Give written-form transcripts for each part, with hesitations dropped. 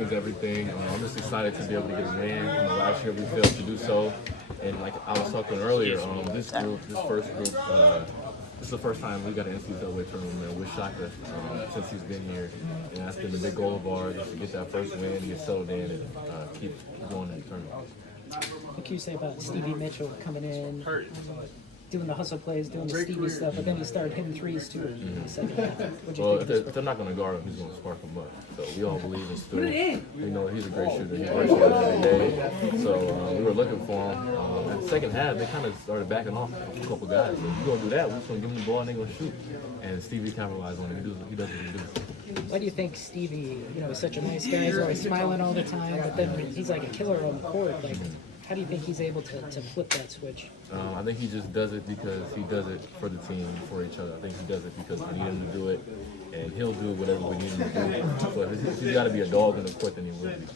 means everything. I'm just excited to be able to get a win. Last year we failed to do so, and like I was talking earlier, this first group, this is the first time we got an NCAA tournament with Shaka since he's been here, and that's been the big goal of ours, is to get that first win, get settled in, and keep going in the tournament. What can you say about Stevie Mitchell coming in, doing the hustle plays, doing the Stevie stuff, but then he started hitting threes too in the second half? Well, if they're not going to guard him, he's going to spark him up. So we all believe in Stu. We know he's a great shooter. He works hard every day. So we were looking for him. In the second half, they kind of started backing off a couple guys. So if you're going to do that, we're just going to give him the ball and they're going to shoot. And Stevie capitalized on it. He does what he does. Why do you think Stevie, is such a nice guy? He's always smiling all the time, but then he's like a killer on the court. Like, how do you think he's able to flip that switch? I think he just does it because he does it for the team, for each other. I think he does it because we need him to do it, and he'll do whatever we need him to do. So if he's got to be a dog in the court, then he will be.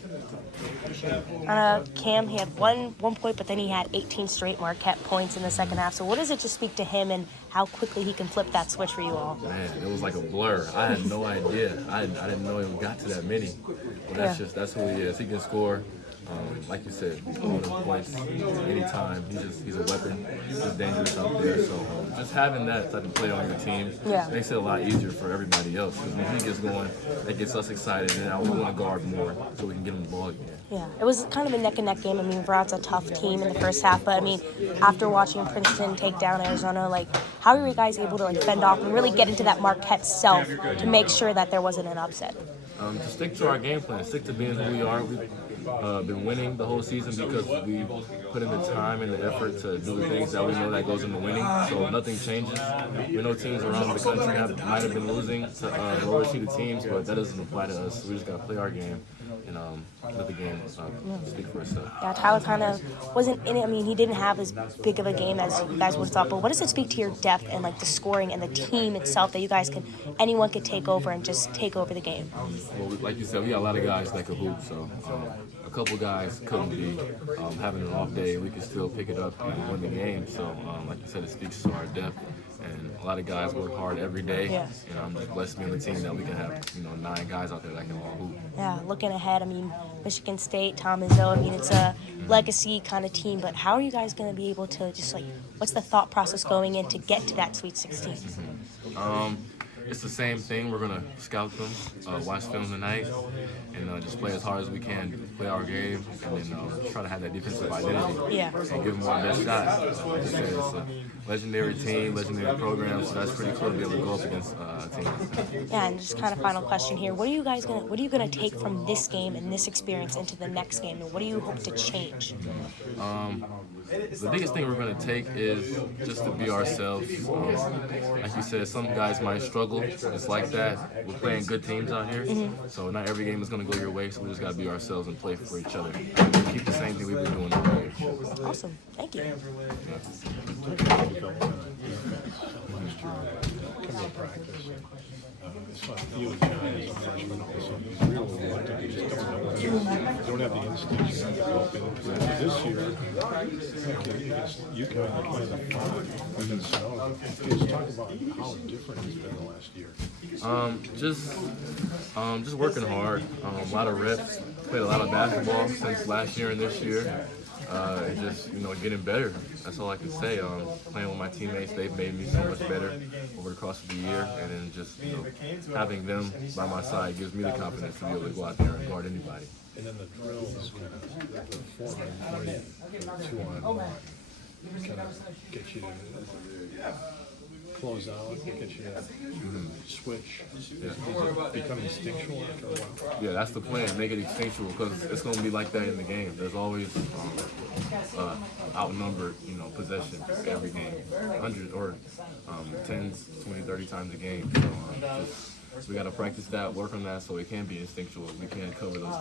Cam, he had one point, but then he had 18 straight Marquette points in the second half. So what does it just speak to him and how quickly he can flip that switch for you all? Man, it was like a blur. I had no idea. I didn't know he got to that many. But that's who he is. He can score. Like you said, all the points anytime. He's a weapon. He's dangerous out there. So just having that type of player on your team makes it a lot easier for everybody else. Because when he gets going, that gets us excited, and now we want to guard more so we can get him the ball again. Yeah, it was kind of a neck-and-neck game. I mean, Vermont's a tough team in the first half, but I mean, after watching Princeton take down Arizona, how were you guys able to fend off and really get into that Marquette self to make sure that there wasn't an upset? To stick to our game plan, stick to being who we are. We've been winning the whole season because we put in the time and the effort to do the things that we know that goes into winning. So nothing changes. We know teams around the country might have been losing to lower seeded teams, but that doesn't apply to us. We just got to play our game and let the game speak for itself. Yeah, Tyler kind of wasn't in it. I mean, he didn't have as big of a game as you guys would have thought, but what does it speak to your depth and the scoring and the team itself that you guys anyone could take over and just take over the game? Well, like you said, we got a lot of guys that can hoop, so a couple guys couldn't be having an off day, and we can still pick it up and win the game. So, like you said, it speaks to our depth, and a lot of guys work hard every day. Yeah. And I'm just blessed to be on the team that we can have 9 guys out there that can all hoop. Yeah, looking ahead, I mean, Michigan State, Tom Izzo, I mean, it's a legacy kind of team, but how are you guys going to be able to just what's the thought process going in to get to that Sweet 16? It's the same thing. We're going to scout them, watch film tonight, and just play as hard as we can, play our game, and then try to have that defensive identity and give them our best shot. Like I said, it's a legendary team, legendary program, so that's pretty cool to be able to go up against a team like that. Yeah, and just kind of final question here. What are you going to take from this game and this experience into the next game, and what do you hope to change? The biggest thing we're going to take is just to be ourselves. Like you said, some guys might struggle. It's like that. We're playing good teams out here, so not every game is going to go your way, so we just got to be ourselves and play for each other. Keep the same thing we've been doing all year. Awesome. Thank you. It's like you and John as a freshman also. You really like to just don't have the instincts you have to go up in. This year, you kind of play the 5 within snow. Just talk about how different it's been the last year. Just working hard. A lot of reps. Played a lot of basketball since last year and this year. And just getting better. That's all I can say. Playing with my teammates, they've made me so much better over the course of the year, and then just having them by my side gives me the confidence to be able to go out there and guard anybody. And then the drills, kind of the 400, 2-on-1, kind of get you to close out, get you to switch. Does it become instinctual after a while? Yeah, that's the plan. Make it instinctual because it's going to be like that in the game. There's always outnumbered, possession every game, 100 or 10s, 20, 30 times a game. So we got to practice that, work on that, so it can be instinctual. We can cover those